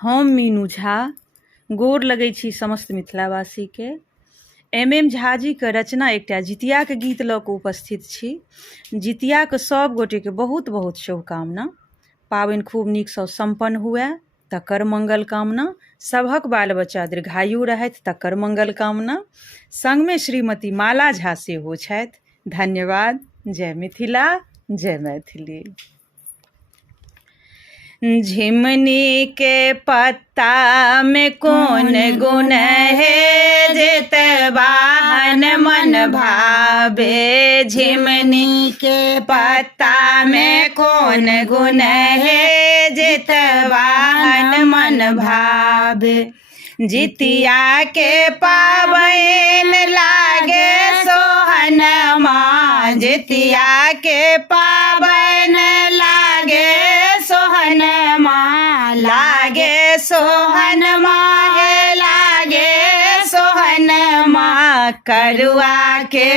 हम मीनू झा गोर लगै छी समस्त मिथिलावासीके। एम झाजीके रचना एकटा जितियाके गीत लऽ कऽ उपस्थित छी। जितियाके सभ गोटेके बहुत बहुत शुभकामना। पाबनि खूब नीकसँ सम्पन्न हुए तकर मङ्गल कामना। सभक बाल बच्चा दीर्घायु रहथि तकर मङ्गल कामना। सङ्गमे श्रीमती माला झा सेहो छथि। धन्यवाद। जय मिथिला, जय मैथिली। झिमनी के पत्ता में कौन गुण है, जेतवाहन मन भावे। झिमनी के पत्ता में कौन गुण है, जेतवाहन मन भावे। जितिया के पाबन लागे सोहन माँ, जितिया के पाबन लागे सोहन माँ, लागे सोहन माँ है, लागे सोहन माँ। करुआ के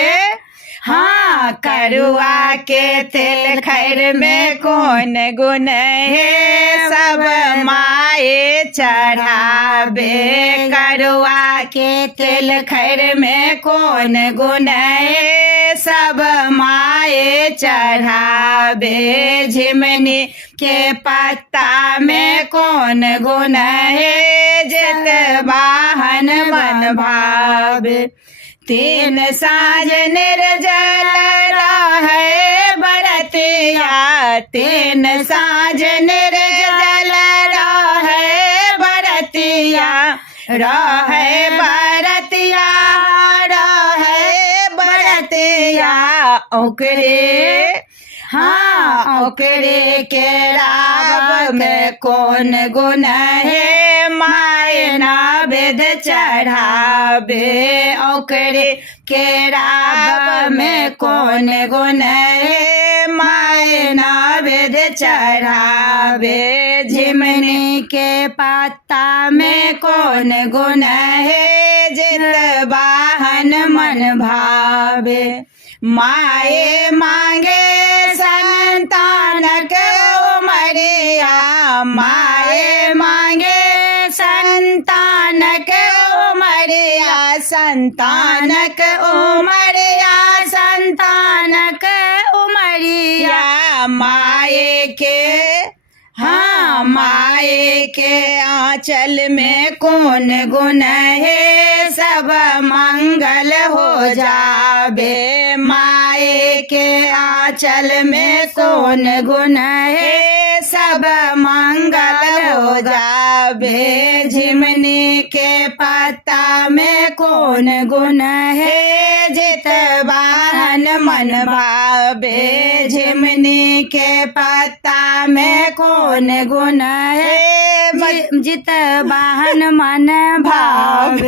हाँ करुआ के तेल खैर में कौन गुण है, सब माए चढ़ावे। करुआ के तेल खैर में कौन गुण है, सब माए चढ़ावे। झिमनी के पत्ता में कौन गुण है, जेतवाहन मन भावे। तीन साँझ निर्जल रहे बरतिया, तीन साँझ निर्जल रहे बरतिया। रहे बरतिया, रहे बरतिया। ओकरे हाँ ओकरे के राव में कौन गुण है, माय नैवेद चढ़ावे। ओकरे के राव में कौन गुण है, माय नैवेद चढ़ावे। झिमनी के पत्ता में कौन गुण है, जेतवाहन मन भावे। माए मांगे संतानक उमरिया, माए मांगे संतानक उमरिया। संतानक उमरिया, संतानक उमरिया। माए के हाँ माए के आंचल में कौन गुण है, सब मंगल हो जावे। माए के आंचल में कौन गुण है, सब मंगल हो जावे। झिमनी के पत्ता में कौन गुण है, जेतवाहन मन भावे। झिमनी के पत्ता में कौन गुण है, जितवाहन मन भावे।